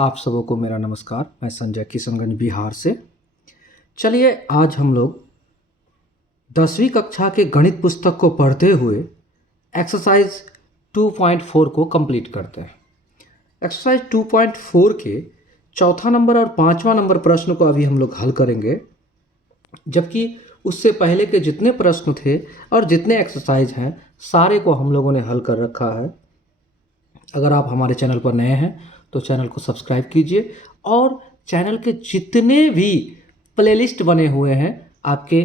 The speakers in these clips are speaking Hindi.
आप सबों को मेरा नमस्कार। मैं संजय किशनगंज बिहार से। चलिए आज हम लोग 10वीं कक्षा के गणित पुस्तक को पढ़ते हुए एक्सरसाइज 2.4 को कंप्लीट करते हैं। एक्सरसाइज 2.4 के चौथा नंबर और पांचवा नंबर प्रश्न को अभी हम लोग हल करेंगे, जबकि उससे पहले के जितने प्रश्न थे और जितने एक्सरसाइज हैं सारे को हम लोगों ने हल कर रखा है। अगर आप हमारे चैनल पर नए हैं तो चैनल को सब्सक्राइब कीजिए और चैनल के जितने भी प्लेलिस्ट बने हुए हैं आपके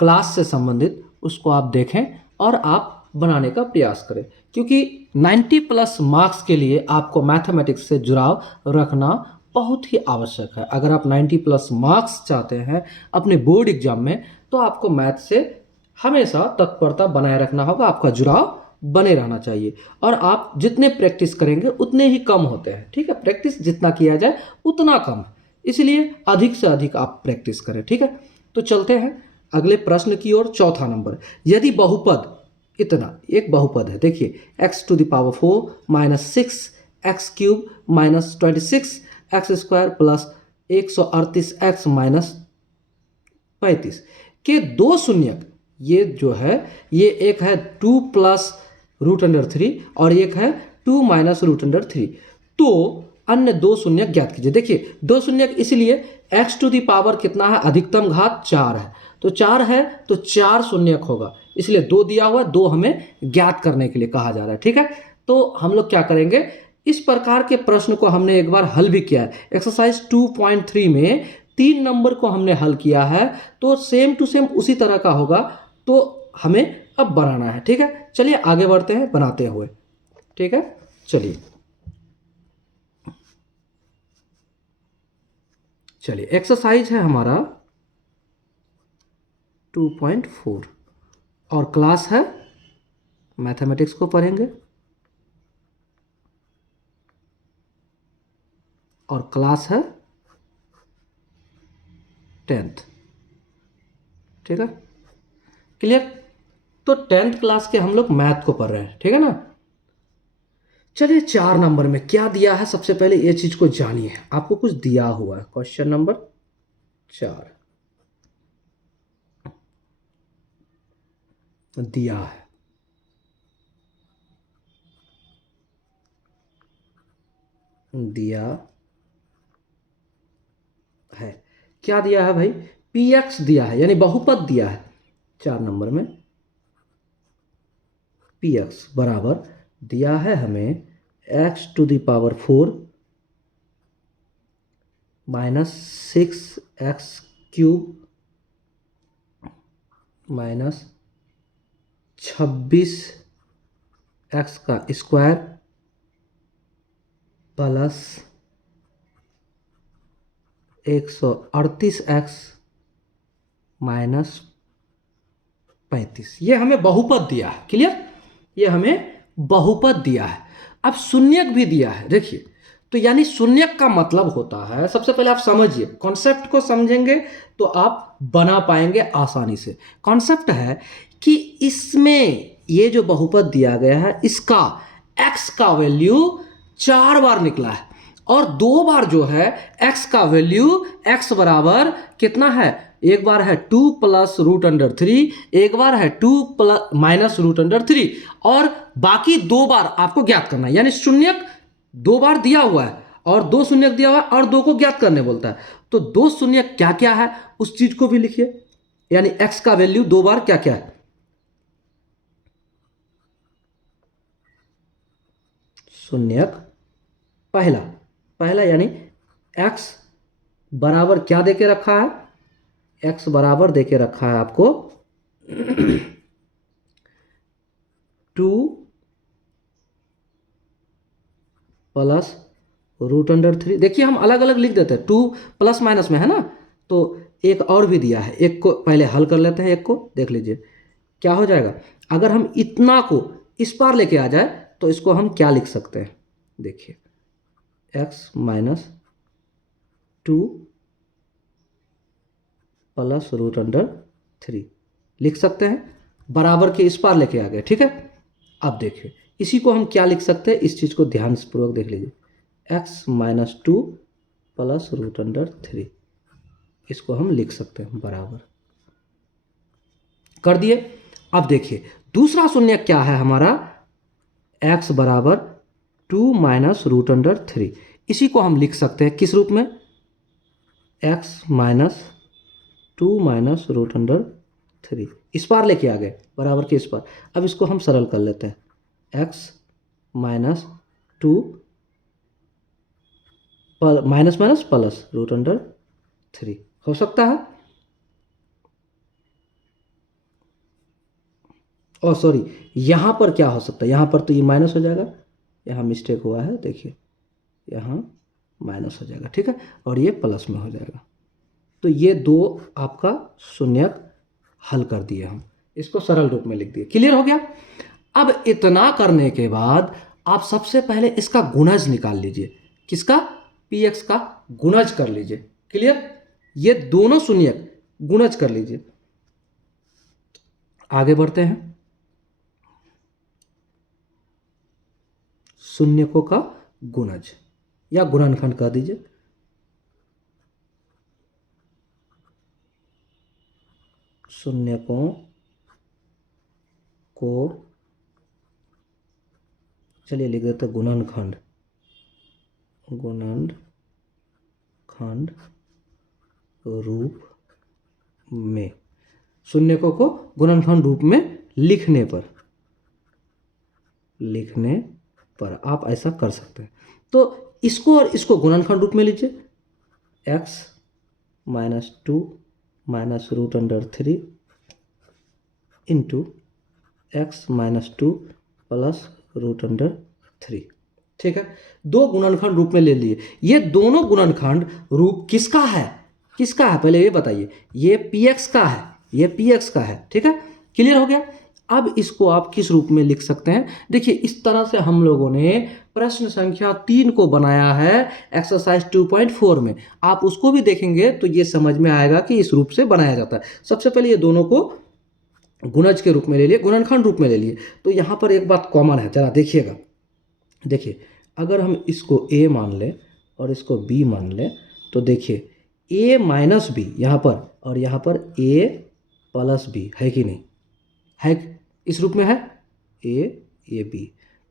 क्लास से संबंधित उसको आप देखें और आप बनाने का प्रयास करें, क्योंकि 90+ मार्क्स के लिए आपको मैथमेटिक्स से जुड़ाव रखना बहुत ही आवश्यक है। अगर आप 90+ मार्क्स चाहते हैं अपने बोर्ड एग्जाम में तो आपको मैथ से हमेशा तत्परता बनाए रखना होगा, आपका जुड़ाव बने रहना चाहिए। और आप जितने प्रैक्टिस करेंगे उतने ही कम होते हैं, ठीक है। प्रैक्टिस जितना किया जाए उतना कम, इसलिए अधिक से अधिक आप प्रैक्टिस करें, ठीक है। तो चलते हैं अगले प्रश्न की ओर। चौथा नंबर, यदि बहुपद इतना एक बहुपद है, देखिए x⁴ - 6 x³ - 26 x² + 138x - 35 के दो शून्यक, ये जो है ये एक है 2 + √3 और एक है 2 - √3। तो अन्य दो शून्यक ज्ञात कीजिए। देखिए दो शून्यक इसलिए x⁴ कितना है, अधिकतम घात 4 है, तो 4 है तो 4 शून्यक होगा, इसलिए 2 दिया हुआ है, 2 हमें ज्ञात करने के लिए कहा जा रहा है, ठीक है। तो हम लोग क्या करेंगे, इस प्रकार के प्रश्न को हमने एक बार हल भी किया है। एक्सरसाइज 2.3 में 3 नंबर को हमने हल किया है, तो सेम टू सेम उसी तरह का होगा, तो हमें अब बनाना है, ठीक है। चलिए आगे बढ़ते हैं बनाते हुए, ठीक है। चलिए एक्सरसाइज है हमारा 2.4 और क्लास है मैथमेटिक्स को पढ़ेंगे और क्लास है 10th, ठीक है। क्लियर। तो 10th क्लास के हम लोग मैथ को पढ़ रहे हैं, ठीक है ना। चलिए 4 नंबर में क्या दिया है, सबसे पहले ये चीज को जानिए। आपको कुछ दिया हुआ है, क्वेश्चन नंबर 4 दिया है क्या दिया है भाई, px दिया है, यानी बहुपद दिया है 4 नंबर में। px बराबर दिया है हमें x⁴ - 6x³ - 26x² + 138x - 35, ये हमें बहुपद दिया है। क्लियर, ये हमें बहुपद दिया है। अब शून्यक भी दिया है, देखिए। तो यानी शून्यक का मतलब होता है, सबसे पहले आप समझिए, कॉन्सेप्ट को समझेंगे तो आप बना पाएंगे आसानी से। कॉन्सेप्ट है कि इसमें ये जो बहुपद दिया गया है इसका x का वैल्यू 4 बार निकला है और 2 बार जो है x का वैल्यू x बराबर कितना है, एक बार है 2 + √3, एक बार है 2 - √3 और बाकी 2 बार आपको ज्ञात करना है। यानी शून्यक 2 बार दिया हुआ है और 2 शून्यक दिया हुआ है और 2 को ज्ञात करने बोलता है। तो 2 शून्यक क्या क्या है उस चीज को भी लिखिए, यानी x का वैल्यू 2 बार क्या क्या है। शून्यक पहला यानी x बराबर क्या देके रखा है, x बराबर देके रखा है आपको 2 + √3। देखिए हम अलग अलग लिख देते हैं, 2 प्लस माइनस में है ना, तो एक और भी दिया है, एक को पहले हल कर लेते हैं। एक को देख लीजिए क्या हो जाएगा। अगर हम इतना को इस पार लेके आ जाए तो इसको हम क्या लिख सकते हैं, देखिए x - 2 + √3 लिख सकते हैं, बराबर के इस पार लेके आ गए, ठीक है। अब देखिए इसी को हम क्या लिख सकते हैं, इस चीज को ध्यान पूर्वक देख लीजिए, x minus two plus root under three, इसको हम लिख सकते हैं बराबर कर दिए। अब देखिए दूसरा शून्य क्या है हमारा, x बराबर two minus root under three, इसी को हम लिख सकते हैं किस रूप में, x minus two minus root under three, इस पार लेके आ गए बराबर के इस पार। अब इसको हम सरल कर लेते हैं, x minus two minus minus plus root under three हो सकता है, और सॉरी यहाँ पर क्या हो सकता है, यहाँ पर तो ये माइनस हो जाएगा, यहाँ मिस्टेक हुआ है देखिए, यहाँ माइनस हो जाएगा, ठीक है, और ये प्लस में हो जाएगा। तो ये दो आपका शून्यक हल कर दिए हम, इसको सरल रूप में लिख दिए, क्लियर हो गया। अब इतना करने के बाद आप सबसे पहले इसका गुणज निकाल लीजिए, किसका, पी एक्स का गुणज कर लीजिए, क्लियर, ये दोनों शून्यक गुणज कर लीजिए। आगे बढ़ते हैं, शून्यकों का गुणज या गुणनखंड कह दीजिए, शून्यकों को चलिए लिख देते हैं गुणनखंड, गुणनखंड रूप में, शून्यकों को गुणनखंड रूप में लिखने पर आप ऐसा कर सकते हैं। तो इसको और इसको गुणनखंड रूप में लीजिए, x minus two minus root under three into x minus two plus root under three, ठीक है, दो गुणनखंड रूप में ले लिए। ये दोनों गुणनखंड रूप किसका है, किसका है पहले ये बताइए, ये पी एक्स का है, ये पी एक्स का है, ठीक है, क्लियर हो गया। अब इसको आप किस रूप में लिख सकते हैं, देखिए इस तरह से हम लोगों ने प्रश्न संख्या 3 को बनाया है एक्सरसाइज 2.4 में, आप उसको भी देखेंगे तो ये समझ में आएगा कि इस रूप से बनाया जाता है। सबसे पहले ये दोनों को गुणज के रूप में ले लिए, गुणनखंड रूप में ले लिए। तो यहाँ पर एक बात कॉमन है, जरा देखिएगा, देखिए अगर हम इसको a मान लें और इसको b मान लें, तो देखिए a माइनस बी यहाँ पर और यहाँ पर a प्लस बी है कि नहीं है, इस रूप में है a b,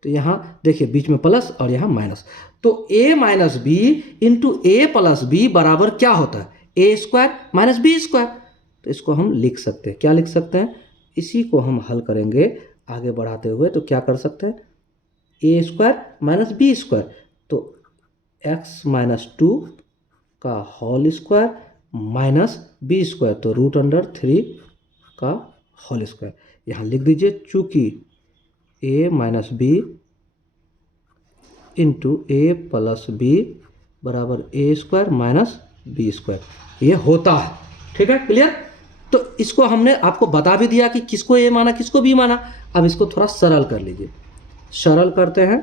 तो यहाँ देखिए बीच में प्लस और यहाँ माइनस, तो a minus B into A plus B बराबर क्या होता है, A square minus B square. तो इसको हम लिख सकते हैं, क्या लिख सकते हैं, इसी को हम हल करेंगे आगे बढ़ाते हुए, तो क्या कर सकते हैं, A square minus B square, तो एक्स माइनस टू का whole square minus B square, तो रूट अंडर थ्री का होल स्क्वायर, यहाँ लिख दीजिए, चूंकि A minus B into A plus B बराबर A square minus B square, ये होता है, ठीक है, क्लियर। तो इसको हमने आपको बता भी दिया कि किसको ए माना किसको बी माना। अब इसको थोड़ा सरल कर लीजिए, सरल करते हैं।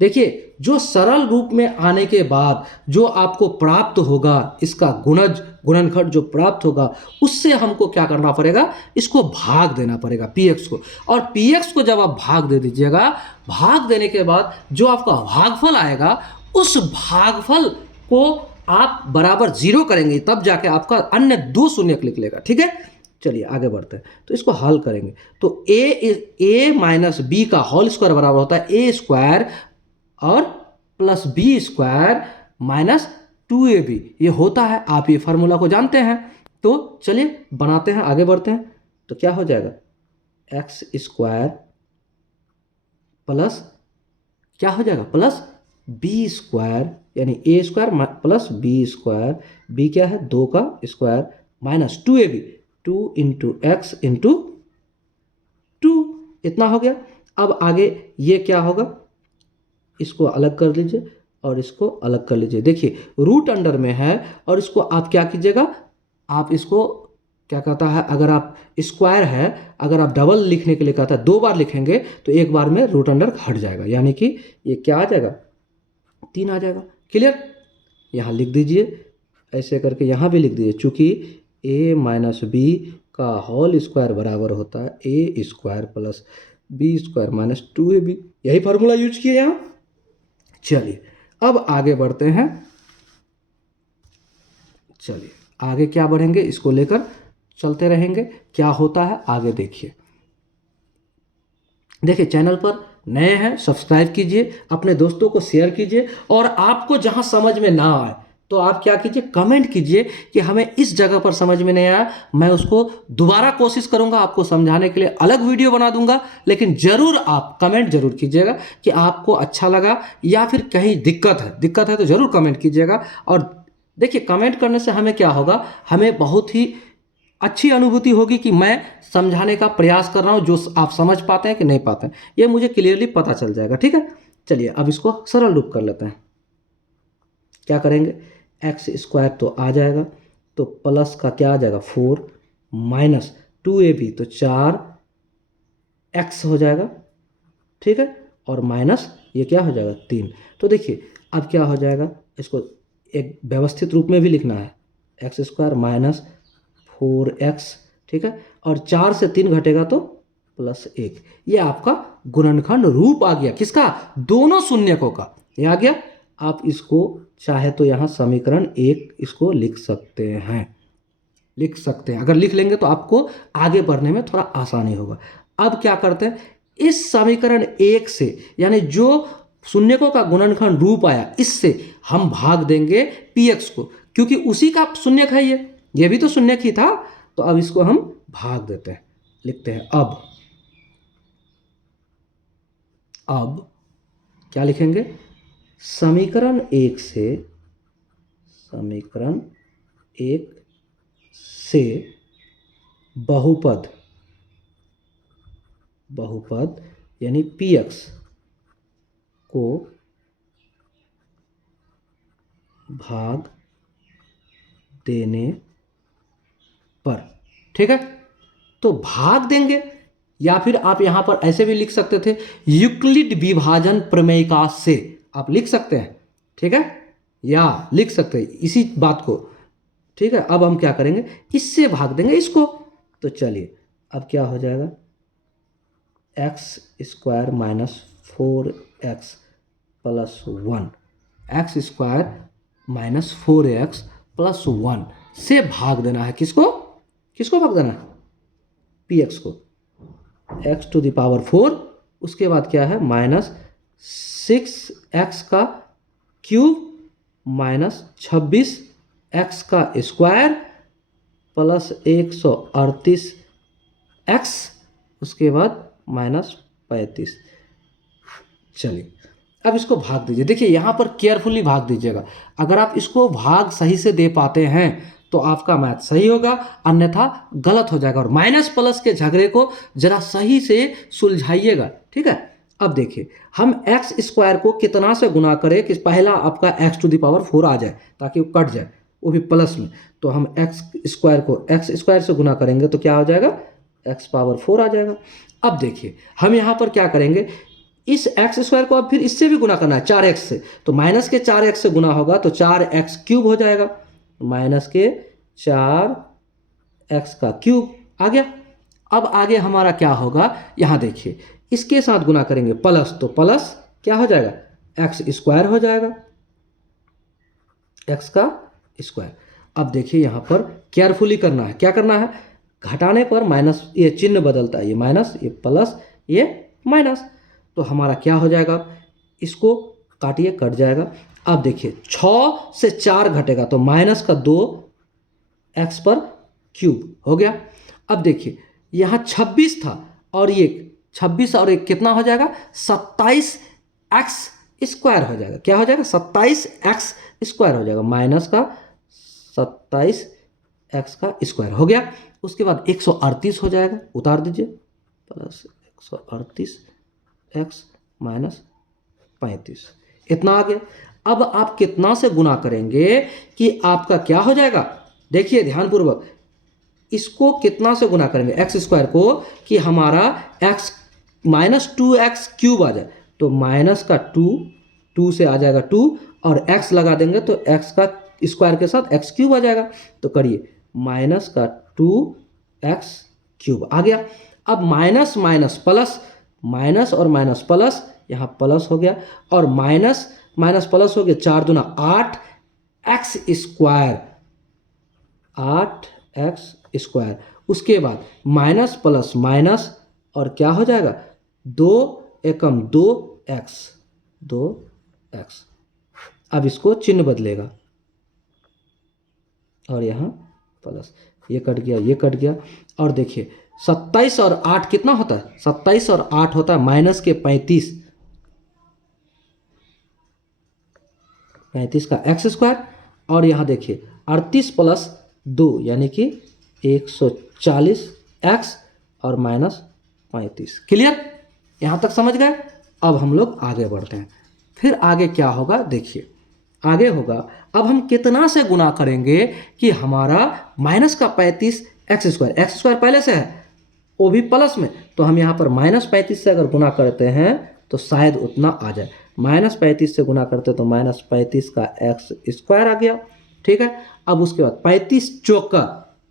देखिए जो सरल रूप में आने के बाद जो आपको प्राप्त होगा, इसका गुणज गुणनखंड जो प्राप्त होगा, उससे हमको क्या करना पड़ेगा, इसको भाग देना पड़ेगा px को, और px को जब आप भाग दे दीजिएगा, भाग देने के बाद जो आपका भागफल आएगा, उस भागफल को आप बराबर जीरो करेंगे, तब जाके आपका अन्य दो शून्यक लिख लेगा, ठीक है। चलिए आगे बढ़ते हैं, तो इसको हल करेंगे, तो ए माइनस बी का होल स्क्वायर बराबर होता है ए स्क्वायर और plus B square minus two A B, ये होता है, आप ये फार्मूला को जानते हैं। तो चलिए बनाते हैं, आगे बढ़ते हैं, तो क्या हो जाएगा, एक्स स्क्वायर प्लस क्या हो जाएगा, प्लस बी स्क्वायर, यानी A square plus B square, B क्या है, दो का square minus two A B, two into X into two, इतना हो गया। अब आगे ये क्या होगा, इसको अलग कर लीजिए और इसको अलग कर लीजिए, देखिए रूट अंडर में है, और इसको आप क्या कीजिएगा, आप इसको क्या कहता है, अगर आप स्क्वायर है, अगर आप डबल लिखने के लिए कहता है, दो बार लिखेंगे तो एक बार में रूट अंडर हट जाएगा, यानी कि ये क्या आ जाएगा, 3 आ जाएगा, क्लियर। यहाँ लिख दीजिए, ऐसे करके यहाँ भी लिख दीजिए, चूंकि a माइनस बी का होल स्क्वायर बराबर होता है A square plus B square minus two A B, यही फार्मूला यूज किए यहाँ। चलिए अब आगे बढ़ते हैं। चलिए आगे क्या बढ़ेंगे, इसको लेकर चलते रहेंगे, क्या होता है आगे देखिए। देखिए चैनल पर नए हैं सब्सक्राइब कीजिए, अपने दोस्तों को शेयर कीजिए, और आपको जहां समझ में ना आए तो आप क्या कीजिए, कमेंट कीजिए कि हमें इस जगह पर समझ में नहीं आया, मैं उसको दोबारा कोशिश करूंगा आपको समझाने के लिए, अलग वीडियो बना दूंगा। लेकिन जरूर आप कमेंट जरूर कीजिएगा कि आपको अच्छा लगा या फिर कहीं दिक्कत है तो जरूर कमेंट कीजिएगा। और देखिए कमेंट करने से हमें क्या होगा, हमें बहुत ही अच्छी अनुभूति होगी कि मैं समझाने का प्रयास कर रहा हूं, जो आप समझ पाते हैं कि नहीं पाते हैं ये मुझे क्लियरली पता चल जाएगा। ठीक है, चलिए अब इसको सरल रूप कर लेते हैं। क्या करेंगे, एक्स स्क्वायर तो आ जाएगा, तो प्लस का क्या आ जाएगा 4 माइनस 2ab तो 4x हो जाएगा। ठीक है, और माइनस ये क्या हो जाएगा 3। तो देखिए अब क्या हो जाएगा, इसको एक व्यवस्थित रूप में भी लिखना है, एक्स स्क्वायर माइनस 4x। ठीक है, और 4 से 3 घटेगा तो +1। ये आपका गुणनखंड रूप आ गया, किसका, दोनों शून्यकों का ये आ गया। आप इसको चाहे तो यहाँ समीकरण 1 इसको लिख सकते हैं, अगर लिख लेंगे तो आपको आगे बढ़ने में थोड़ा आसानी होगा। अब क्या करते हैं, इस समीकरण 1 से यानी जो शून्यकों का गुणनखंड रूप आया इससे हम भाग देंगे px को, क्योंकि उसी का शून्यक है ये भी तो शून्यक ही था। तो अब इसको हम भाग देते हैं, लिखते हैं अब क्या लिखेंगे, समीकरण 1 से बहुपद यानी px को भाग देने पर। ठीक है, तो भाग देंगे, या फिर आप यहां पर ऐसे भी लिख सकते थे, यूक्लिड विभाजन प्रमेय से आप लिख सकते हैं। ठीक है, या लिख सकते हैं इसी बात को। ठीक है, अब हम क्या करेंगे, इससे भाग देंगे इसको। तो चलिए अब क्या हो जाएगा, x square minus 4x plus 1, x square minus 4x plus 1 से भाग देना है, किसको भाग देना है, px को, x टू द पावर 4, उसके बाद क्या है माइनस 6x का क्यूब माइनस 26x का स्क्वायर प्लस 138x, उसके बाद माइनस 35। चलिए अब इसको भाग दीजिए। देखिए यहाँ पर केयरफुली भाग दीजिएगा, अगर आप इसको भाग सही से दे पाते हैं तो आपका मैथ सही होगा, अन्यथा गलत हो जाएगा। और माइनस प्लस के झगड़े को जरा सही से सुलझाइएगा। ठीक है, अब देखिए हम एक्स स्क्वायर को कितना से गुना करें कि पहला आपका एक्स टू द पावर 4 आ जाए, ताकि वो कट जाए, वो भी प्लस में। तो हम एक्स स्क्वायर को एक्स स्क्वायर से गुना करेंगे तो क्या हो जाएगा, एक्स पावर 4 आ जाएगा। अब देखिए हम यहाँ पर क्या करेंगे, इस एक्स स्क्वायर को अब फिर इससे भी गुना करना है 4x से, तो माइनस के 4x से गुना होगा तो 4x क्यूब हो जाएगा, माइनस के 4x का क्यूब आ गया। अब आगे हमारा क्या होगा, यहाँ देखिए इसके साथ गुना करेंगे प्लस, तो प्लस क्या हो जाएगा, एक्स स्क्वायर हो जाएगा, एक्स का स्क्वायर। अब देखिए यहाँ पर केयरफुली करना है, क्या करना है, घटाने पर माइनस ये चिन्ह बदलता है, ये माइनस ये प्लस ये माइनस, तो हमारा क्या हो जाएगा, इसको काटिए कट जाएगा। अब देखिए 6 से 4 घटेगा तो माइनस का 2x पर क्यूब हो गया। अब देखिए यहाँ 26 था और ये 26 और एक कितना हो जाएगा, 27x स्क्वायर हो जाएगा, क्या हो जाएगा 27x स्क्वायर हो जाएगा, माइनस का 27x का स्क्वायर हो गया। उसके बाद 138 हो जाएगा, उतार दीजिए, प्लस 138x माइनस 35, इतना आ गया। अब आप कितना से गुना करेंगे कि आपका क्या हो जाएगा, देखिए ध्यानपूर्वक, इसको कितना से गुना करेंगे एक्स स्क्वायर को कि हमारा x माइनस 2x क्यूब आ जाए, तो माइनस का 2 से आ जाएगा 2 और x लगा देंगे तो x का स्क्वायर के साथ x क्यूब आ जाएगा, तो करिए माइनस का 2x क्यूब आ गया। अब माइनस माइनस प्लस, माइनस और माइनस प्लस, यहाँ प्लस हो गया, और माइनस माइनस प्लस हो गया, 4 दूना 8 एक्स स्क्वायर, 8x²। उसके बाद माइनस प्लस माइनस और क्या हो जाएगा, 2 एकम 2x, 2x। अब इसको चिन्ह बदलेगा और यहाँ प्लस, ये कट गया, ये कट गया। और देखिए 27 और 8 कितना होता है, 27 और 8 होता है माइनस के 35, 35 का x²। और यहाँ देखिए 38 प्लस 2 यानी कि 140x और माइनस 35। क्लियर, यहाँ तक समझ गए। अब हम लोग आगे बढ़ते हैं। फिर आगे क्या होगा देखिए, आगे होगा अब हम कितना से गुना करेंगे कि हमारा माइनस का 35 x² पहले से है वो भी प्लस में, तो हम यहाँ पर माइनस 35 से अगर गुना करते हैं तो शायद उतना आ जाए। माइनस 35 से गुना करते तो माइनस 35 का x² आ गया, ठीक है। अब उसके बाद 35 चौका,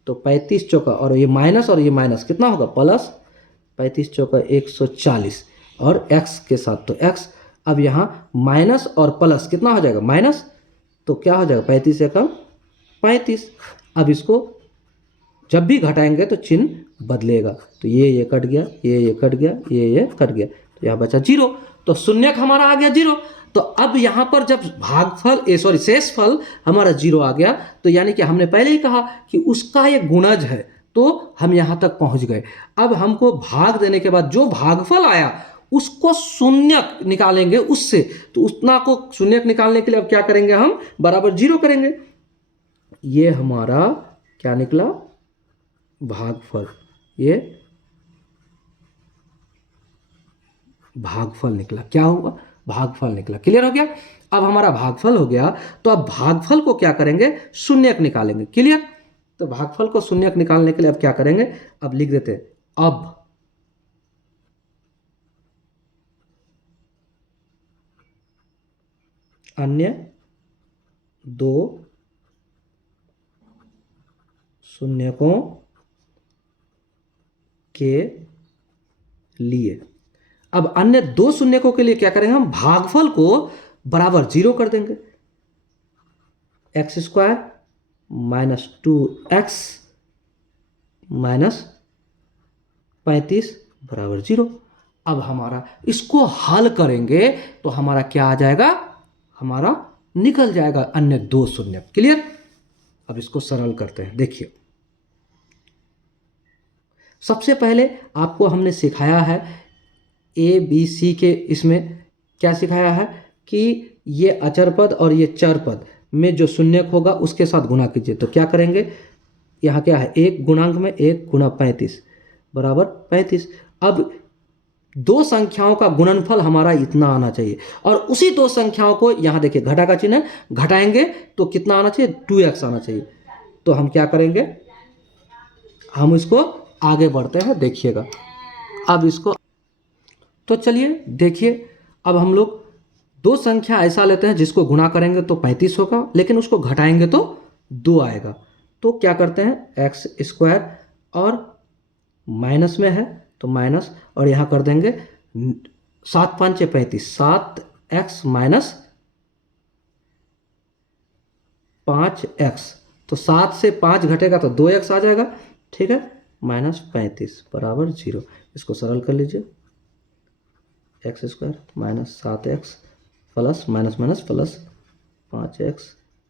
तो 35 चौका और ये माइनस कितना होगा प्लस, 35 चौका 140 और x के साथ तो x। अब यहाँ माइनस और प्लस कितना हो जाएगा माइनस, तो क्या हो जाएगा 35 से कम 35। अब इसको जब भी घटाएंगे तो चिन्ह बदलेगा, तो ये कट गया, ये कट गया, ये कट गया, तो यहाँ बचा 0, तो शून्यक हमारा आ गया 0। तो अब यहाँ पर जब भागफल शेषफल हमारा 0 आ गया, तो यानी कि हमने पहले ही कहा कि उसका ये गुणज है, तो हम यहाँ तक पहुँच गए। अब हमको भाग देने के बाद जो भागफल आया उसको शून्यक निकालेंगे उससे, तो उतना को शून्यक निकालने के लिए अब क्या करेंगे, हम बराबर 0 करेंगे। ये हमारा क्या निकला भागफल, ये भागफल निकला, क्या हुआ भागफल निकला। क्लियर हो गया। अब हमारा भागफल हो गया, तो अब भागफल को क्या करेंगे शून्यक निकालेंगे। क्लियर, तो भागफल को शून्यक निकालने के लिए अब क्या करेंगे, अब लिख देते हैं, अब अन्य दो शून्यकों के लिए, अब अन्य दो शून्यकों के लिए क्या करेंगे, हम भागफल को बराबर 0 कर देंगे। x² माइनस 2x माइनस 35 बराबर 0। अब हमारा इसको हल करेंगे तो हमारा क्या आ जाएगा, हमारा निकल जाएगा अन्य दो शून्यक। क्लियर, अब इसको सरल करते हैं। देखिए सबसे पहले आपको हमने सिखाया है ए बी सी के, इसमें क्या सिखाया है कि ये अचर पद और ये चर पद में जो शून्यक होगा उसके साथ गुणा कीजिए। तो क्या करेंगे, यहाँ क्या है 1 गुणांक में 1 गुणा 35 बराबर 35। अब दो संख्याओं का गुणनफल हमारा इतना आना चाहिए, और उसी दो संख्याओं को यहाँ देखिए घटा का चिन्ह घटाएंगे तो कितना आना चाहिए 2x आना चाहिए। तो हम क्या करेंगे, हम इसको आगे बढ़ते हैं, देखिएगा अब इसको। तो चलिए देखिए, अब हम लोग दो संख्या ऐसा लेते हैं जिसको गुणा करेंगे तो 35 होगा, लेकिन उसको घटाएंगे तो 2 आएगा। तो क्या करते हैं x² और माइनस में है तो माइनस, और यहाँ कर देंगे 7 5 35, 7x माइनस 5x, तो 7 से 5 घटेगा तो 2x आ जाएगा, ठीक है, माइनस 35 बराबर 0। इसको सरल कर लीजिए, x² minus 7x plus minus minus plus 5x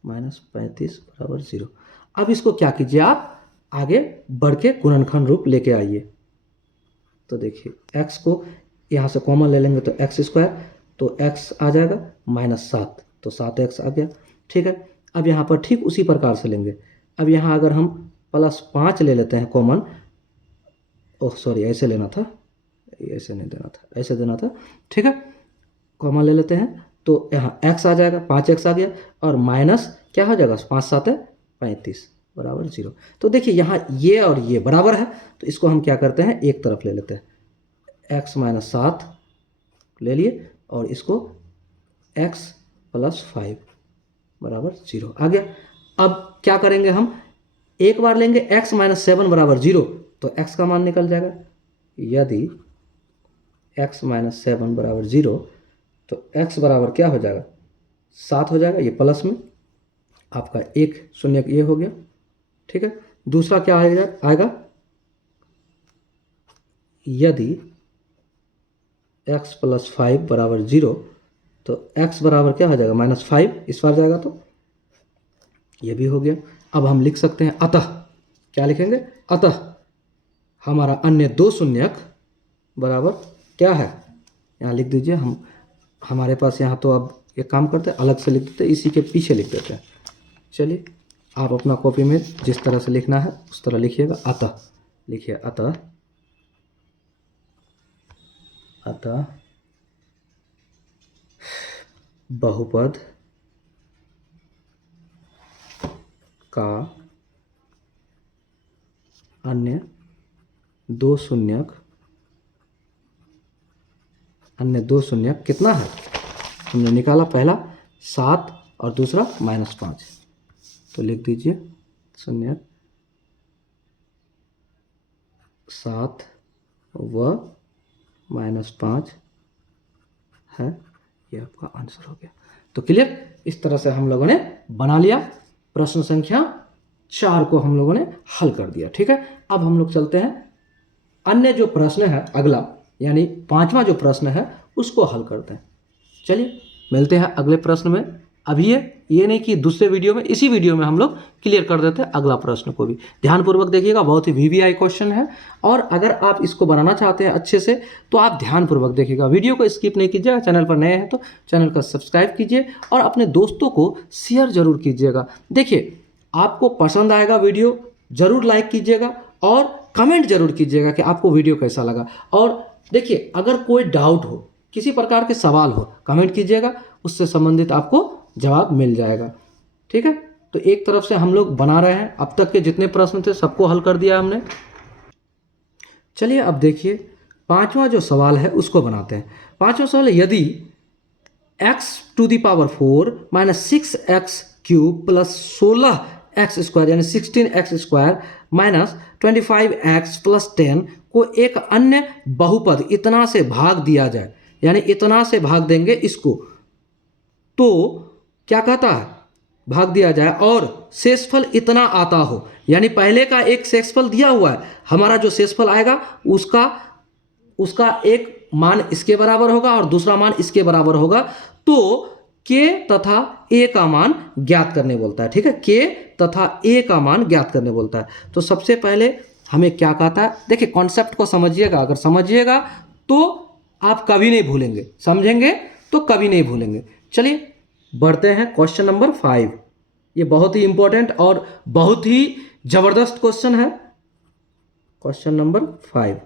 minus 35 बराबर 0। अब इसको क्या कीजिए, आप आगे बढ़ के गुणनखंड रूप लेके आइए। तो देखिए x को यहाँ से कॉमन ले लेंगे तो x², तो x आ जाएगा माइनस 7, तो 7x आ गया, ठीक है। अब यहाँ पर ठीक उसी प्रकार से लेंगे। अब यहाँ अगर हम प्लस 5 ले लेते हैं कॉमन, ओह सॉरी ऐसे लेना था, ऐसे नहीं देना था, ऐसे देना था, ठीक है। कॉमन ले लेते हैं तो यहाँ x आ जाएगा, 5x आ गया, और माइनस क्या हो जाएगा 5 7 35 बराबर 0। तो देखिए यहाँ ये और ये बराबर है, तो इसको हम क्या करते हैं एक तरफ ले लेते हैं, x माइनस 7 ले लिए और इसको x प्लस 5 बराबर 0 आ गया। अब क्या करेंगे, हम एक बार लेंगे x माइनस 7 बराबर 0, तो x का मान निकल जाएगा। यदि x माइनस 7 बराबर 0, तो x बराबर क्या हो जाएगा 7 हो जाएगा, ये प्लस में आपका 1 शून्य ये हो गया, ठीक है। दूसरा क्या आएगा यदि x + 5 = 0 तो x बराबर क्या हो जाएगा -5, इस बार जाएगा तो ये भी हो गया। अब हम लिख सकते हैं अतः, क्या लिखेंगे, अतः हमारा अन्य दो शून्यक बराबर क्या है, यहाँ लिख दीजिए। हमारे पास यहाँ तो अब एक काम करते हैं, अलग से लिख देते हैं, इसी के पीछे लिख देते हैं। चलिए आप अपना कॉपी में जिस तरह से लिखना है उस तरह लिखिएगा। अतः लिखिए, अतः बहुपद का अन्य दो शून्यक कितना है, हमने निकाला, पहला 7 और दूसरा -5, तो लिख दीजिए शून्यक 7 व -5 है, ये आपका आंसर हो गया। तो क्लियर, इस तरह से हम लोगों ने बना लिया, प्रश्न संख्या 4 को हम लोगों ने हल कर दिया, ठीक है। अब हम लोग चलते हैं अन्य जो प्रश्न है अगला, यानी 5वां जो प्रश्न है उसको हल करते हैं। चलिए मिलते हैं अगले प्रश्न में। अभी ये नहीं कि दूसरे वीडियो में, इसी वीडियो में हम लोग क्लियर कर देते हैं अगला प्रश्न को भी। ध्यानपूर्वक देखिएगा, बहुत ही वीवीआई क्वेश्चन है, और अगर आप इसको बनाना चाहते हैं अच्छे से तो आप ध्यानपूर्वक देखिएगा, वीडियो को स्किप नहीं कीजिएगा। चैनल पर नए हैं तो चैनल को सब्सक्राइब कीजिए और अपने दोस्तों को शेयर जरूर कीजिएगा। देखिए आपको पसंद आएगा वीडियो, जरूर लाइक कीजिएगा और कमेंट जरूर कीजिएगा कि आपको वीडियो कैसा लगा। और देखिए अगर कोई डाउट हो, किसी प्रकार के सवाल हो, कमेंट कीजिएगा, उससे संबंधित आपको जवाब मिल जाएगा, ठीक है। तो एक तरफ से हम लोग बना रहे हैं, अब तक के जितने प्रश्न थे सबको हल कर दिया हमने। चलिए अब देखिए 5वां जो सवाल है उसको बनाते हैं। 5वां सवाल है, यदि x⁴ - 6x³ + 16x² यानी 16x² - 25x + 10 को एक अन्य बहुपद इतना से भाग दिया जाए, यानी इतना से भाग देंगे इसको, तो क्या कहता है, भाग दिया जाए और शेषफल इतना आता हो, यानी पहले का एक शेषफल दिया हुआ है, हमारा जो शेषफल आएगा उसका एक मान इसके बराबर होगा और दूसरा मान इसके बराबर होगा, तो k तथा a का मान ज्ञात करने बोलता है, ठीक है। k तथा a का मान ज्ञात करने बोलता है। तो सबसे पहले हमें क्या कहता है, देखिए कॉन्सेप्ट को समझिएगा, अगर समझिएगा तो आप कभी नहीं भूलेंगे, समझेंगे तो कभी नहीं भूलेंगे। चलिए बढ़ते हैं क्वेश्चन नंबर 5। ये बहुत ही इंपॉर्टेंट और बहुत ही जबरदस्त क्वेश्चन है। क्वेश्चन नंबर 5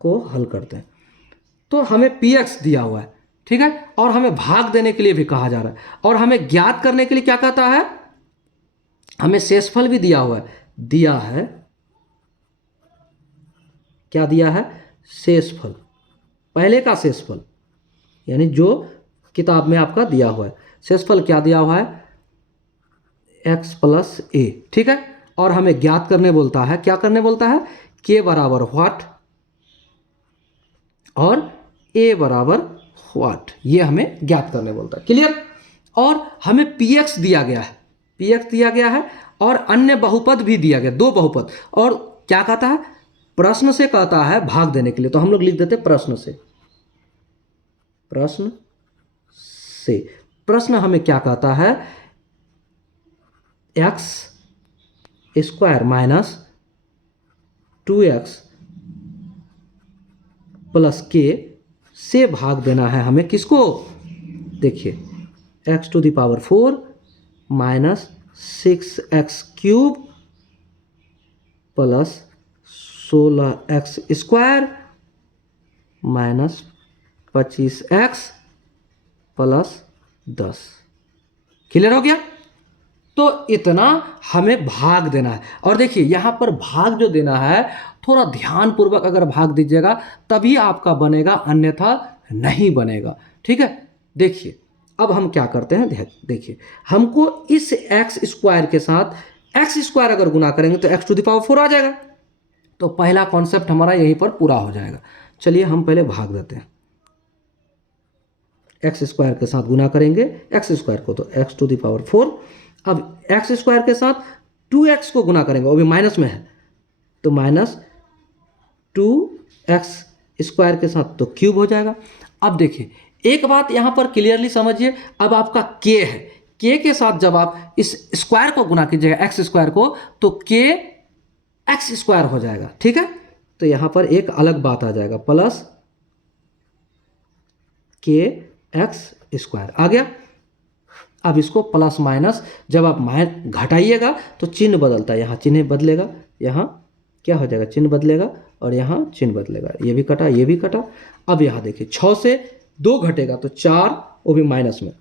को हल करते हैं। तो हमें px दिया हुआ है, ठीक है, और हमें भाग देने के लिए भी कहा जा रहा है, और हमें ज्ञात करने के लिए क्या कहता है, हमें शेषफल भी दिया हुआ है, क्या दिया है, शेषफल, पहले का शेषफल, यानी जो किताब में आपका दिया हुआ है, शेषफल क्या दिया हुआ है, x + a, ठीक है। और हमें ज्ञात करने बोलता है, क्या करने बोलता है, k बराबर व्हाट और a बराबर व्हाट, ये हमें ज्ञात करने बोलता है, क्लियर। और हमें px दिया गया है और अन्य बहुपद भी दिया गया, दो बहुपद, और क्या कहता है, प्रश्न से कहता है भाग देने के लिए, तो हम लोग लिख देते प्रश्न से। प्रश्न हमें क्या कहता है, x² - 2x + k से भाग देना है हमें, किसको, देखिए x⁴ - 6x³ + 16x² - 25x + 10, clear हो गया। तो इतना हमें भाग देना है, और देखिए यहाँ पर भाग जो देना है थोड़ा ध्यानपूर्वक अगर भाग दीजिएगा तभी आपका बनेगा, अन्यथा नहीं बनेगा, ठीक है। देखिए अब हम क्या करते हैं, देखिए हमको इस x² के साथ x² अगर गुना करेंगे तो x⁴ आ जाएगा, तो पहला कॉन्सेप्ट हमारा यहीं पर पूरा हो जाएगा। चलिए हम पहले भाग देते हैं, एक्स स्क्वायर के साथ गुना करेंगे एक्स स्क्वायर को, तो एक्स टू द पावर 4। अब एक्स स्क्वायर के साथ 2x को गुना करेंगे, वो भी माइनस में है, तो माइनस 2x स्क्वायर के साथ तो क्यूब हो जाएगा। अब देखिए एक बात यहाँ पर क्लियरली समझिए, अब आपका k है, k के साथ जब आप इस स्क्वायर को गुना कीजिएगा एक्स स्क्वायर को, तो k एक्स स्क्वायर हो जाएगा, ठीक है। तो यहाँ पर एक अलग बात आ जाएगा, प्लस k एक्स स्क्वायर आ गया। अब इसको प्लस माइनस जब आप घटाइएगा तो चिन्ह बदलता है, यहाँ चिन्ह बदलेगा, यहाँ क्या हो जाएगा, चिन्ह बदलेगा, और यहाँ चिन्ह बदलेगा, ये भी कटा ये भी कटा। अब यहाँ देखिए 6 से 2 घटेगा तो 4, वो भी माइनस में,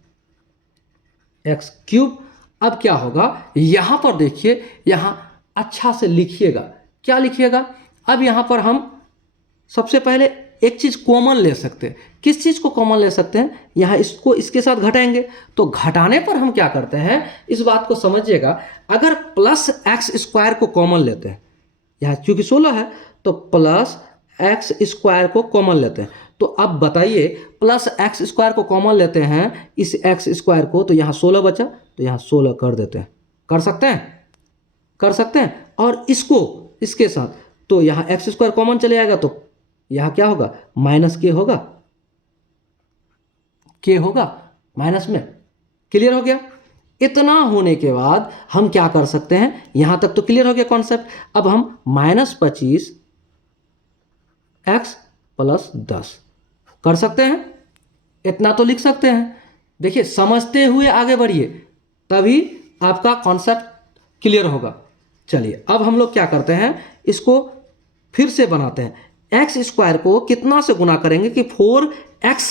एक्स क्यूब। अब क्या होगा, यहाँ पर देखिए, यहाँ अच्छा से लिखिएगा, क्या लिखिएगा। अब यहाँ पर हम सबसे पहले एक चीज़ कॉमन ले सकते हैं। किस चीज़ को कॉमन ले सकते हैं, यहाँ इसको इसके साथ घटाएंगे, तो घटाने पर हम क्या करते हैं, इस बात को समझिएगा। अगर प्लस एक्स स्क्वायर को कॉमन लेते हैं, यहाँ क्योंकि 16 है तो प्लस एक्स स्क्वायर को कॉमन लेते हैं, तो अब बताइए प्लस एक्स स्क्वायर को कॉमन लेते हैं इस एक्स स्क्वायर को, तो यहाँ 16 बचा, तो यहाँ 16 कर देते हैं, कर सकते हैं, कर सकते हैं। और इसको इसके साथ, तो यहाँ एक्स स्क्वायर कॉमन चले आएगा, तो यहाँ क्या होगा, माइनस के होगा, के होगा माइनस में। क्लियर हो गया। इतना होने के बाद हम क्या कर सकते हैं, यहां तक तो क्लियर हो गया कॉन्सेप्ट। अब हम -25 एक्स प्लस 10 कर सकते हैं, इतना तो लिख सकते हैं। देखिए समझते हुए आगे बढ़िए, तभी आपका कॉन्सेप्ट क्लियर होगा। चलिए अब हम लोग क्या करते हैं, इसको फिर से बनाते हैं। एक्स स्क्वायर को कितना से गुना करेंगे कि 4x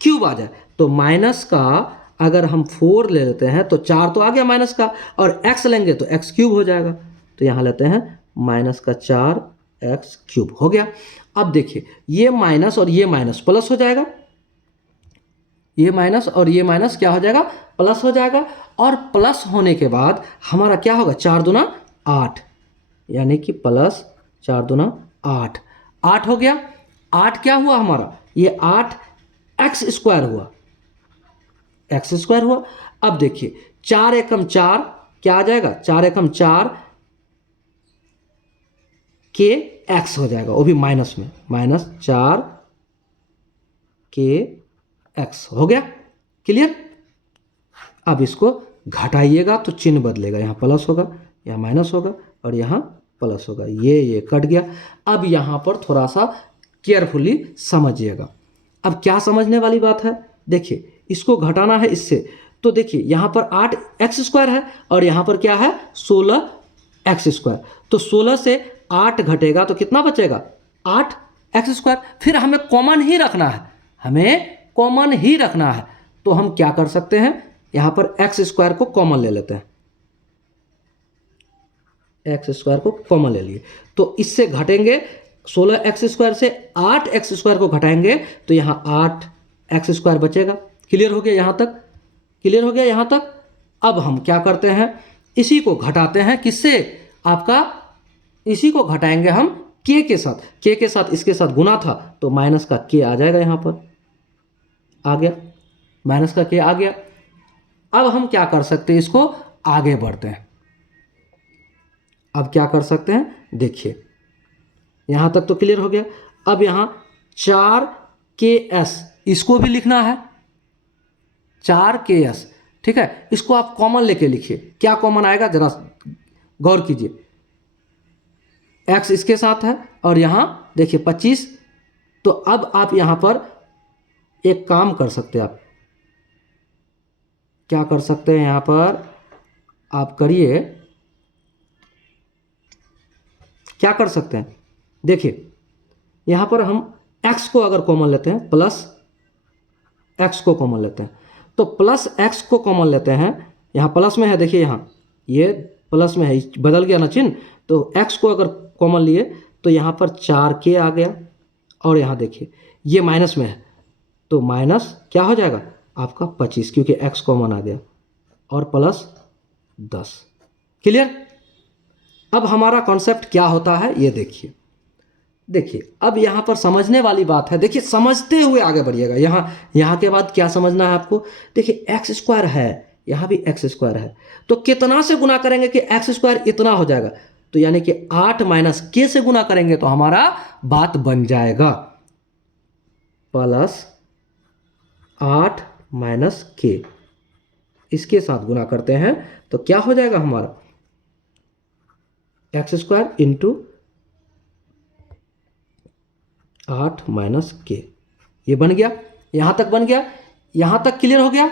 क्यूब आ जाए, तो माइनस का अगर हम 4 ले लेते हैं तो 4 तो आ गया माइनस का, और x लेंगे तो x क्यूब हो जाएगा, तो यहाँ लेते हैं माइनस का 4x क्यूब हो गया। अब देखिए ये माइनस और ये माइनस प्लस हो जाएगा, ये माइनस और ये माइनस क्या हो जाएगा, प्लस हो जाएगा। और प्लस होने के बाद हमारा क्या होगा, 4 दूना 8, यानी कि प्लस 4 दूना 8, 8 हो गया। 8 क्या हुआ हमारा, ये 8 एक्स स्क्वायर हुआ, एक्स स्क्वायर हुआ। अब देखिए 4 एकम 4 क्या आ जाएगा, 4 एकम 4 के एक्स हो जाएगा, वो भी माइनस में, -4 के एक्स हो गया। क्लियर। अब इसको घटाइएगा तो चिन्ह बदलेगा, यहाँ प्लस होगा, यहाँ माइनस होगा, और यहाँ प्लस होगा, ये कट गया। अब यहाँ पर थोड़ा सा केयरफुली समझिएगा। अब क्या समझने वाली बात है, देखिए इसको घटाना है इससे, तो देखिए यहाँ पर 8 एक्स स्क्वायर है और यहाँ पर क्या है 16 एक्स स्क्वायर, तो 16 से 8 घटेगा तो कितना बचेगा, 8 एक्स स्क्वायर। फिर हमें कॉमन ही रखना है, हमें कॉमन ही रखना है, तो हम क्या कर सकते हैं, यहाँ पर एक्स स्क्वायर को कॉमन ले लेते हैं, एक्स स्क्वायर को कॉमन ले लिए, तो इससे घटेंगे 16 एक्स स्क्वायर से 8 एक्स स्क्वायर को घटाएंगे तो यहाँ 8 एक्स स्क्वायर बचेगा। क्लियर हो गया यहाँ तक, क्लियर हो गया यहाँ तक। अब हम क्या करते हैं, इसी को घटाते हैं किससे, आपका इसी को घटाएंगे हम के के साथ, के के साथ इसके साथ गुना था तो माइनस का के आ जाएगा, यहाँ पर आ गया, माइनस का के आ गया। अब हम क्या कर सकते हैं, इसको आगे बढ़ते हैं। अब क्या कर सकते हैं, देखिए यहाँ तक तो क्लियर हो गया। अब यहाँ 4KS इसको भी लिखना है, 4KS, ठीक है। इसको आप कॉमन लेके लिखिए, क्या कॉमन आएगा जरा गौर कीजिए, x इसके साथ है और यहाँ देखिए 25, तो अब आप यहाँ पर एक काम कर सकते हैं, आप क्या कर सकते हैं, यहाँ पर आप करिए, क्या कर सकते हैं, देखिए यहाँ पर हम x को अगर कॉमन लेते हैं, प्लस x को कॉमन लेते हैं, तो प्लस x को कॉमन लेते हैं, यहाँ प्लस में है, देखिए यहाँ ये प्लस में है, बदल गया ना चिन्ह, तो x को अगर कॉमन लिए तो यहाँ पर 4k आ गया, और यहाँ देखिए ये माइनस में है, तो माइनस क्या हो जाएगा आपका 25, क्योंकि x कॉमन आ गया, और प्लस 10। क्लियर। अब हमारा कॉन्सेप्ट क्या होता है ये देखिए, देखिए अब यहाँ पर समझने वाली बात है, देखिए समझते हुए आगे बढ़िएगा। यहाँ के बाद क्या समझना है आपको, देखिए एक्स स्क्वायर है, यहाँ भी एक्स स्क्वायर है, तो कितना से गुना करेंगे कि एक्स स्क्वायर इतना हो जाएगा, तो यानी कि 8 माइनस के से गुना करेंगे तो हमारा बात बन जाएगा प्लस 8 माइनस के, इसके साथ गुना करते हैं तो क्या हो जाएगा हमारा एक्स स्क्वायर इंटू 8 माइनस के, ये बन गया। यहाँ तक बन गया, यहाँ तक क्लियर हो गया,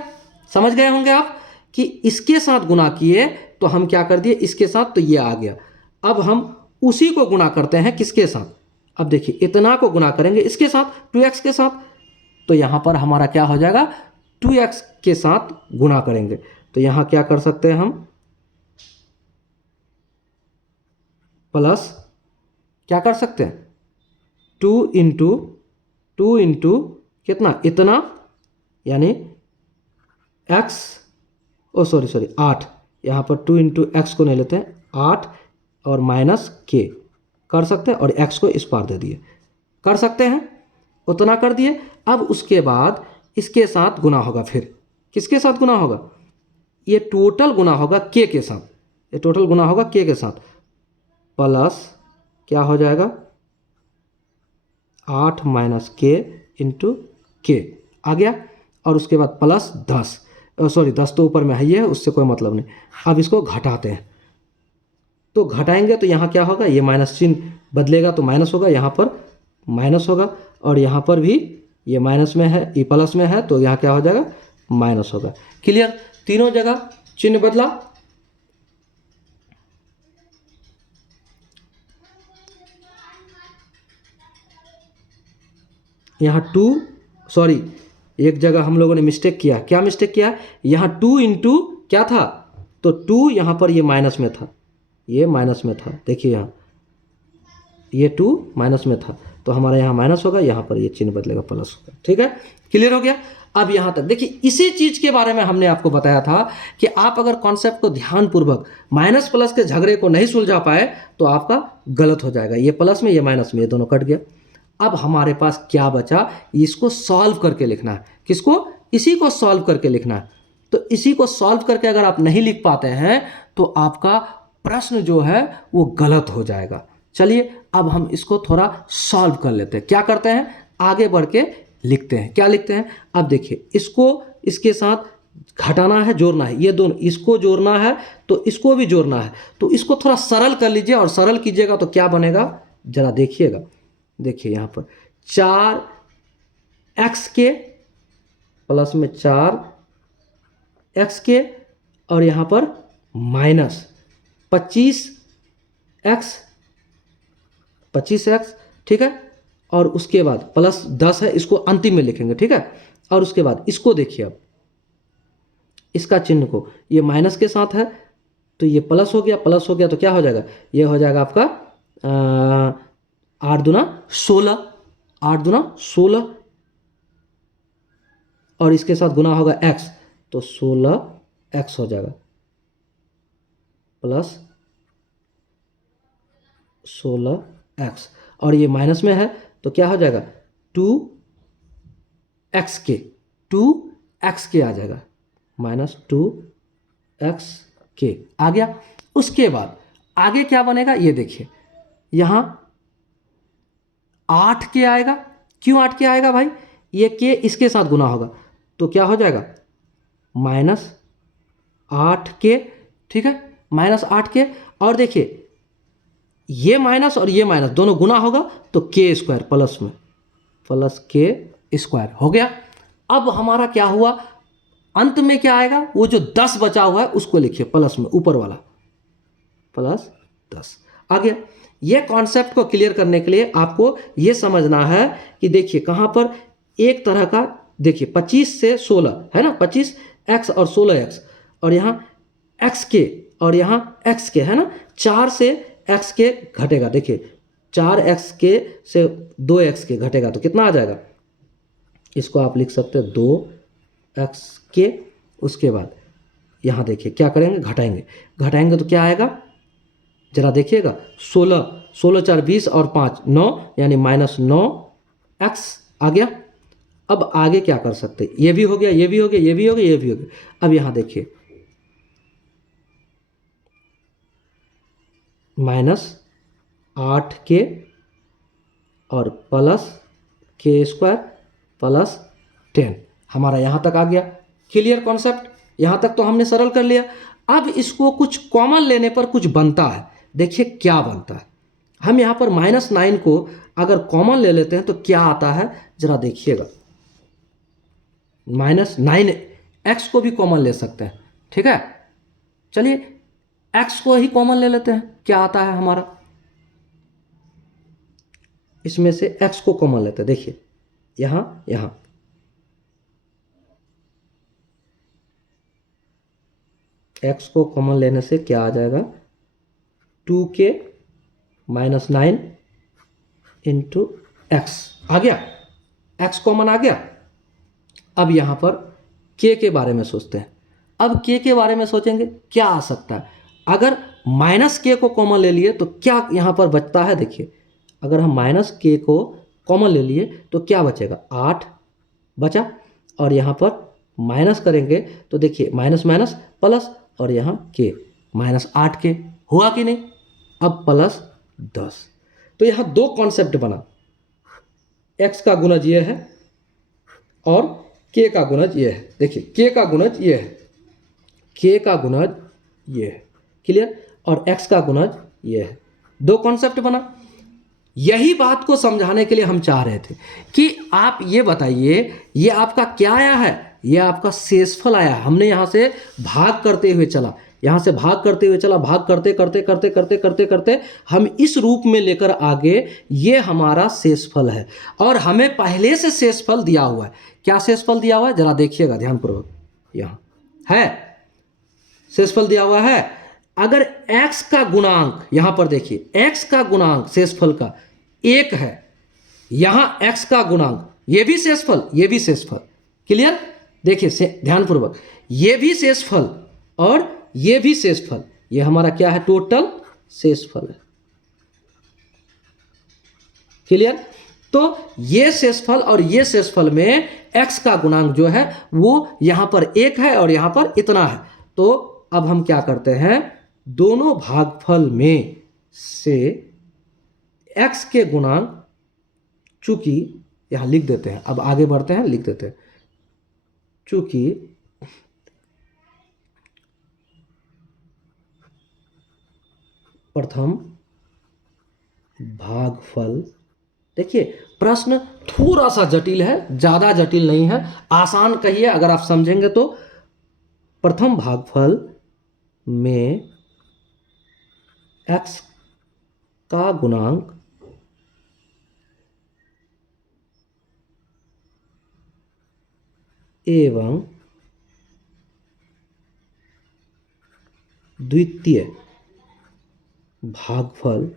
समझ गए होंगे आप कि इसके साथ गुना किए तो हम क्या कर दिए इसके साथ, तो ये आ गया। अब हम उसी को गुना करते हैं किसके साथ, अब देखिए इतना को गुना करेंगे इसके साथ 2x के साथ, तो यहाँ पर हमारा क्या हो जाएगा 2x के साथ गुना करेंगे, तो यहाँ क्या कर सकते हैं हम प्लस क्या कर सकते हैं 2 इंटू कितना इतना, यानी x, ओ सॉरी 8, यहाँ पर 2 इंटू एक्स को नहीं लेते हैं 8 और माइनस के कर सकते हैं, और x को इस पार दे दिए, कर सकते हैं उतना कर दिए। अब उसके बाद इसके साथ गुना होगा, फिर किसके साथ गुना होगा, ये टोटल गुना होगा के के साथ, ये टोटल गुना होगा के के साथ, प्लस क्या हो जाएगा 8 माइनस के इंटू के आ गया, और उसके बाद प्लस 10, सॉरी 10 तो ऊपर में है, ये है उससे कोई मतलब नहीं। अब इसको घटाते हैं, तो घटाएंगे तो यहाँ क्या होगा, ये माइनस चिन्ह बदलेगा तो माइनस होगा, यहाँ पर माइनस होगा, और यहाँ पर भी ये माइनस में है ये प्लस में है, तो यहाँ क्या हो जाएगा माइनस होगा। क्लियर, तीनों जगह चिन्ह बदला। यहाँ 2 सॉरी एक जगह हम लोगों ने मिस्टेक किया, क्या मिस्टेक किया, यहाँ 2 इंटू क्या था, तो 2 यहाँ पर ये माइनस में था, ये माइनस में था, देखिए यहाँ ये 2 माइनस में था, तो हमारा यहाँ माइनस होगा, यहाँ पर ये चिन्ह बदलेगा प्लस होगा। ठीक है, क्लियर हो गया। अब यहाँ तक देखिए, इसी चीज़ के बारे में हमने आपको बताया था कि आप अगर कॉन्सेप्ट को ध्यानपूर्वक माइनस प्लस के झगड़े को नहीं सुलझा पाए तो आपका गलत हो जाएगा। ये प्लस में ये माइनस में, ये दोनों कट गया। अब हमारे पास क्या बचा, इसको सॉल्व करके लिखना है। किसको, इसी को सॉल्व करके लिखना है। तो इसी को सॉल्व करके अगर आप नहीं लिख पाते हैं तो आपका प्रश्न जो है वो गलत हो जाएगा। चलिए अब हम इसको थोड़ा सॉल्व कर लेते हैं। क्या करते हैं, आगे बढ़ के लिखते हैं। क्या लिखते हैं, अब देखिए इसको इसके साथ घटाना है, जोड़ना है, ये दोनों इसको जोड़ना है तो इसको भी जोड़ना है, तो इसको थोड़ा सरल कर लीजिए, और सरल कीजिएगा तो क्या बनेगा जरा देखिएगा। देखिए यहाँ पर 4x के प्लस में 4x के, और यहाँ पर माइनस 25x, ठीक है, और उसके बाद प्लस 10 है, इसको अंतिम में लिखेंगे। ठीक है, और उसके बाद इसको देखिए, अब इसका चिन्ह को ये माइनस के साथ है तो ये प्लस हो गया, प्लस हो गया तो क्या हो जाएगा, ये हो जाएगा आपका 8 दूना 16, 8 दूना 16, और इसके साथ गुना होगा x, तो 16x हो जाएगा प्लस 16x, और ये माइनस में है तो क्या हो जाएगा 2x के आ जाएगा, माइनस 2x के आ गया। उसके बाद आगे क्या बनेगा ये देखिए, यहाँ 8 के आएगा। क्यों 8 के आएगा भाई, ये के इसके साथ गुना होगा तो क्या हो जाएगा माइनस 8 के। ठीक है, माइनस 8 के, और देखिए ये माइनस और ये माइनस दोनों गुना होगा तो के स्क्वायर प्लस में प्लस के स्क्वायर हो गया। अब हमारा क्या हुआ, अंत में क्या आएगा, वो जो 10 बचा हुआ है उसको लिखिए प्लस में, ऊपर वाला प्लस 10 आ गया। ये कॉन्सेप्ट को क्लियर करने के लिए आपको ये समझना है कि देखिए कहाँ पर एक तरह का, देखिए 25 से 16 है ना, 25x और 16x, और यहाँ x के और यहाँ x के है ना, 4 से x के घटेगा, देखिए 4x के से 2x के घटेगा तो कितना आ जाएगा, इसको आप लिख सकते हैं 2x के। उसके बाद यहाँ देखिए क्या करेंगे, घटाएंगे तो क्या आएगा जरा देखिएगा, 16, 16 4 20 और 5 9, यानी -9x आ गया। अब आगे क्या कर सकते हैं, ये भी हो गया, ये भी हो गया, ये भी हो गया, ये भी हो गया। अब यहाँ देखिए -8k और +k² +10, हमारा यहाँ तक आ गया। क्लियर कॉन्सेप्ट, यहाँ तक तो हमने सरल कर लिया। अब इसको कुछ कॉमन लेने पर कुछ बनता है, देखिए क्या बनता है। हम यहाँ पर -9 को अगर कॉमन ले लेते हैं तो क्या आता है, जरा देखिएगा। -9x को भी कॉमन ले सकते हैं, ठीक है। चलिए x को ही कॉमन ले लेते हैं, क्या आता है हमारा, इसमें से x को कॉमन लेते हैं। देखिए यहाँ x को कॉमन लेने से क्या आ जाएगा, 2k -9 इंटू x आ गया, x कॉमन आ गया। अब यहाँ पर k के बारे में सोचते हैं। अब k के बारे में सोचेंगे क्या आ सकता है, अगर -k को कॉमन ले लिए तो क्या यहाँ पर बचता है। देखिए अगर हम -k को कॉमन ले लिए तो क्या बचेगा, 8 बचा, और यहाँ पर माइनस करेंगे तो देखिए माइनस माइनस प्लस, और यहाँ k -8k हुआ कि नहीं। अब +10, तो यहाँ दो कॉन्सेप्ट बना, x का गुणज ये है और k का गुणज ये है। देखिए k का गुणज ये है, k का गुणज ये है, क्लियर, और x का गुणज ये है, दो कॉन्सेप्ट बना। यही बात को समझाने के लिए हम चाह रहे थे कि आप ये बताइए, ये आपका क्या आया है, ये आपका शेषफल आया है। हमने यहाँ से भाग करते हुए चला, यहाँ से भाग करते हुए चला, भाग करते करते करते करते करते करते हम इस रूप में लेकर आगे, ये हमारा शेषफल है। और हमें पहले से शेषफल दिया हुआ है। क्या शेषफल दिया हुआ है, जरा देखिएगा ध्यानपूर्वक, यहाँ है शेषफल दिया हुआ है। अगर x का गुणांक, यहाँ पर देखिए x का गुणांक शेषफल का 1 है, यहाँ x का गुणांक, ये भी शेषफल, ये भी शेषफल, क्लियर। देखिए ध्यानपूर्वक, ये भी शेषफल और ये भी शेषफल, ये हमारा क्या है, टोटल शेषफल है, क्लियर। तो ये शेषफल और ये शेषफल में x का गुणांक जो है वो यहाँ पर 1 है और यहाँ पर इतना है। तो अब हम क्या करते हैं, दोनों भागफल में से x के गुणांक, चूंकि यहां लिख देते हैं, अब आगे बढ़ते हैं, लिख देते हैं, चूंकि प्रथम भागफल, देखिए प्रश्न थोड़ा सा जटिल है, ज्यादा जटिल नहीं है, आसान कहिए अगर आप समझेंगे तो। प्रथम भागफल में x का गुणांक एवं द्वितीय भागफल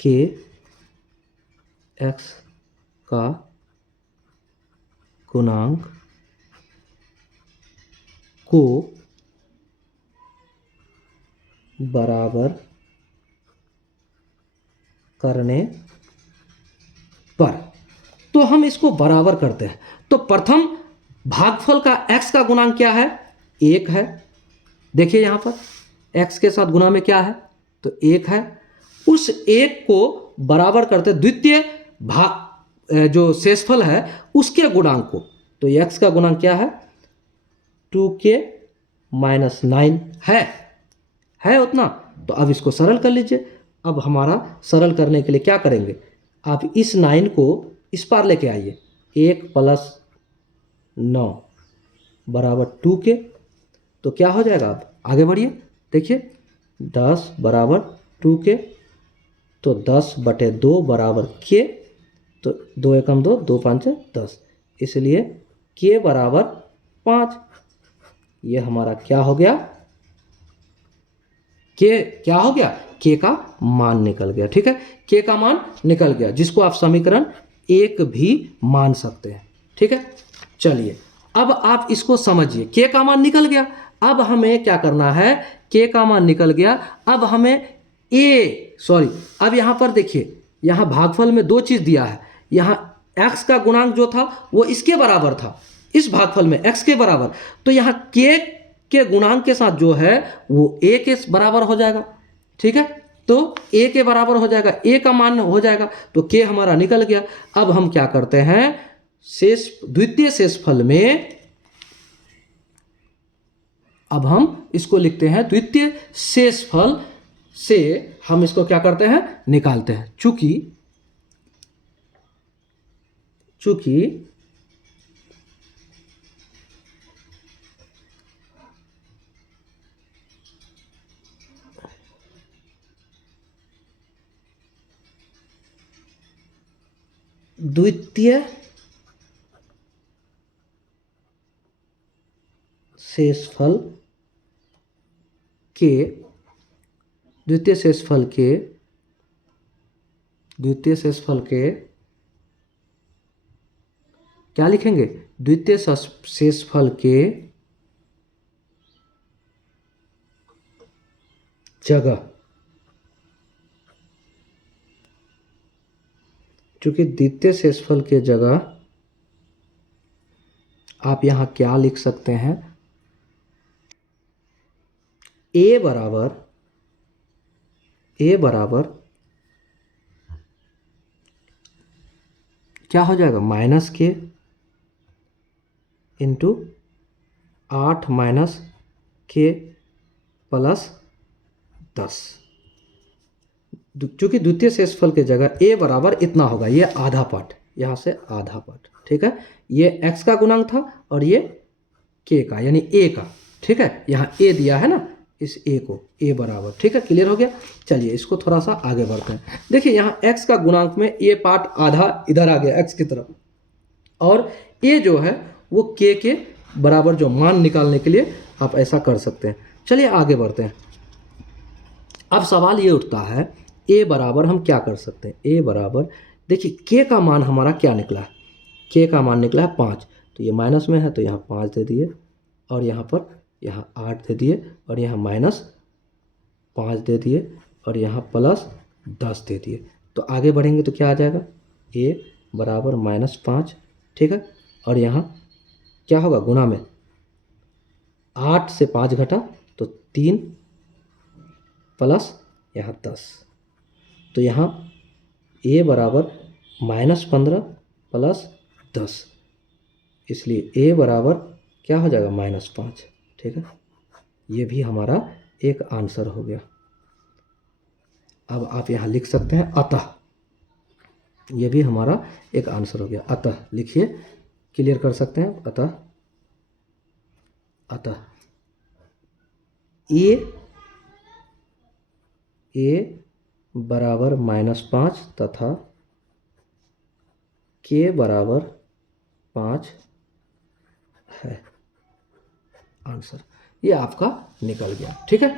के x का गुणांक को बराबर करने पर, तो हम इसको बराबर करते हैं। तो प्रथम भागफल का x का गुणांक क्या है, 1 है। देखिए यहां पर x के साथ गुणा में क्या है, तो 1 है। उस 1 को बराबर करते द्वितीय भाग जो शेषफल है उसके गुणांक को, तो x का गुणांक क्या है, 2k -9 है उतना। तो अब इसको सरल कर लीजिए। अब हमारा सरल करने के लिए क्या करेंगे, आप इस 9 को इस पार लेके आइए, 1 + 9 बराबर 2k, तो क्या हो जाएगा, आप आगे बढ़िए, देखिए 10 बराबर 2k, तो 10/2 बराबर k, तो 2 एकम 2, 2 5 10, इसलिए k बराबर 5। ये हमारा क्या हो गया, क्या हो गया, k का मान निकल गया, ठीक है, k का मान निकल गया, जिसको आप समीकरण 1 भी मान सकते हैं, ठीक है। चलिए अब आप इसको समझिए, के का मान निकल गया। अब हमें क्या करना है, के का मान निकल गया, अब हमें अब यहाँ पर देखिए, यहाँ भागफल में दो चीज़ दिया है। यहाँ x का गुणांक जो था वो इसके बराबर था, इस भागफल में x के बराबर, तो यहाँ के गुणांक के साथ जो है वो a के बराबर हो जाएगा। ठीक है, तो a के बराबर हो जाएगा, a का मान हो जाएगा, तो k हमारा निकल गया। अब हम क्या करते हैं, द्वितीय शेषफल में अब हम इसको लिखते हैं, द्वितीय शेषफल से हम इसको क्या करते हैं, निकालते हैं। चूंकि द्वितीय शेषफल के क्या लिखेंगे, द्वितीय शेषफल के जगह, चूंकि द्वितीय शेषफल के जगह आप यहां क्या लिख सकते हैं, a बराबर क्या हो जाएगा, माइनस के इंटू 8 माइनस के प्लस 10। चूंकि द्वितीय शेषफल के जगह a बराबर इतना होगा, ये आधा पार्ट, यहाँ से आधा पार्ट। ठीक है, ये x का गुणांक था और ये k का यानी a का। ठीक है, यहाँ a दिया है ना, इस a को a बराबर। ठीक है, क्लियर हो गया। चलिए इसको थोड़ा सा आगे बढ़ते हैं। देखिए यहाँ x का गुणांक में a पार्ट आधा इधर आ गया x की तरफ, और a जो है वो k के बराबर जो मान निकालने के लिए आप ऐसा कर सकते हैं। चलिए आगे बढ़ते हैं। अब सवाल ये उठता है, a बराबर हम क्या कर सकते हैं, a बराबर देखिए k का मान हमारा क्या निकला है, k का मान निकला है 5, तो ये माइनस में है तो यहाँ 5 दे दिए, और यहाँ पर 8 दे दिए, और यहाँ -5 दे दिए, और यहाँ +10 दे दिए। तो आगे बढ़ेंगे तो क्या आ जाएगा, a बराबर -5। ठीक है, और यहाँ क्या होगा, गुणा में 8 से 5 घटा तो 3 प्लस यहाँ 10, तो यहाँ a बराबर -15 प्लस 10, इसलिए a बराबर क्या हो जाएगा, -5। ठीक है, ये भी हमारा एक आंसर हो गया। अब आप यहाँ लिख सकते हैं अतः, ये भी हमारा एक आंसर हो गया। अतः लिखिए, क्लियर कर सकते हैं। अतः a बराबर -5 तथा k बराबर 5 है आंसर, ये आपका निकल गया। ठीक है,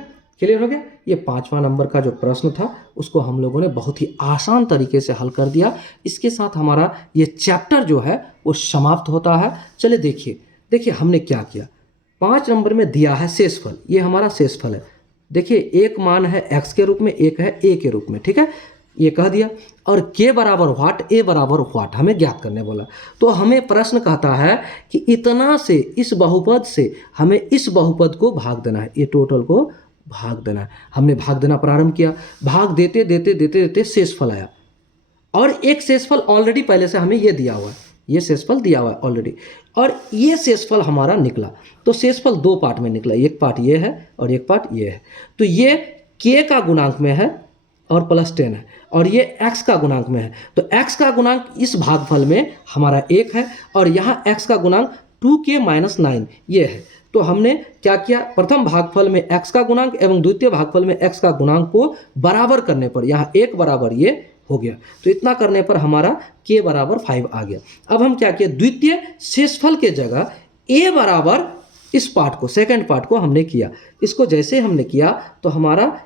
क्लियर हो गया। ये 5वां नंबर का जो प्रश्न था उसको हम लोगों ने बहुत ही आसान तरीके से हल कर दिया। इसके साथ हमारा ये चैप्टर जो है वो समाप्त होता है। चलिए देखिए हमने क्या किया। 5 नंबर में दिया है शेषफल, ये हमारा शेषफल है। देखिए एक मान है x के रूप में, एक है a के रूप में। ठीक है, ये कह दिया, और k बराबर व्हाट, a बराबर व्हाट हमें ज्ञात करने बोला। तो हमें प्रश्न कहता है कि इतना से इस बहुपद से हमें इस बहुपद को भाग देना है, ये टोटल को भाग देना है। हमने भाग देना प्रारंभ किया, भाग देते देते देते देते शेषफल आया, और एक शेषफल ऑलरेडी पहले से हमें ये दिया हुआ है, ये शेषफल दिया हुआ है ऑलरेडी, और ये शेषफल हमारा निकला। तो शेषफल 2 पार्ट में निकला, एक पार्ट ये है और एक पार्ट ये है। तो ये k का गुणांक में है और +10 है, और ये x का गुणांक में है। तो x का गुणांक इस भागफल में हमारा 1 है, और यहाँ x का गुणांक 2k - 9 ये है। तो हमने क्या किया, प्रथम भागफल में x का गुणांक एवं द्वितीय भागफल में x का गुणांक को बराबर करने पर यहाँ 1 बराबर ये हो गया। तो इतना करने पर हमारा k बराबर 5 आ गया। अब हम क्या किया, द्वितीय शेषफल के जगह a बराबर इस पार्ट को, सेकंड पार्ट को हमने किया। इसको जैसे हमने किया तो हमारा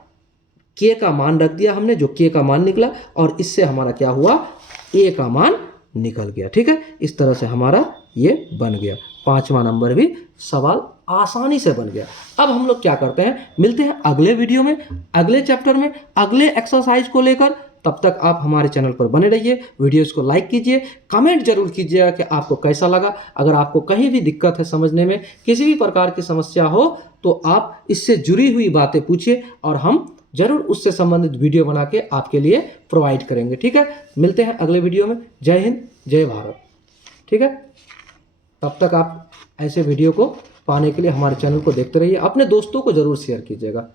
k का मान रख दिया हमने, जो k का मान निकला, और इससे हमारा क्या हुआ, a का मान निकल गया। ठीक है, इस तरह से हमारा ये बन गया। 5वां नंबर भी सवाल आसानी से बन गया। अब हम लोग क्या करते हैं, मिलते हैं अगले वीडियो में, अगले चैप्टर में, अगले एक्सरसाइज को लेकर। तब तक आप हमारे चैनल पर बने रहिए, वीडियोस को लाइक कीजिए, कमेंट जरूर कीजिएगा कि आपको कैसा लगा। अगर आपको कहीं भी दिक्कत है समझने में, किसी भी प्रकार की समस्या हो, तो आप इससे जुड़ी हुई बातें पूछिए और हम जरूर उससे संबंधित वीडियो बना के आपके लिए प्रोवाइड करेंगे। ठीक है, मिलते हैं अगले वीडियो में। जय हिंद, जय भारत। ठीक है, तब तक आप ऐसे वीडियो को पाने के लिए हमारे चैनल को देखते रहिए, अपने दोस्तों को जरूर शेयर कीजिएगा।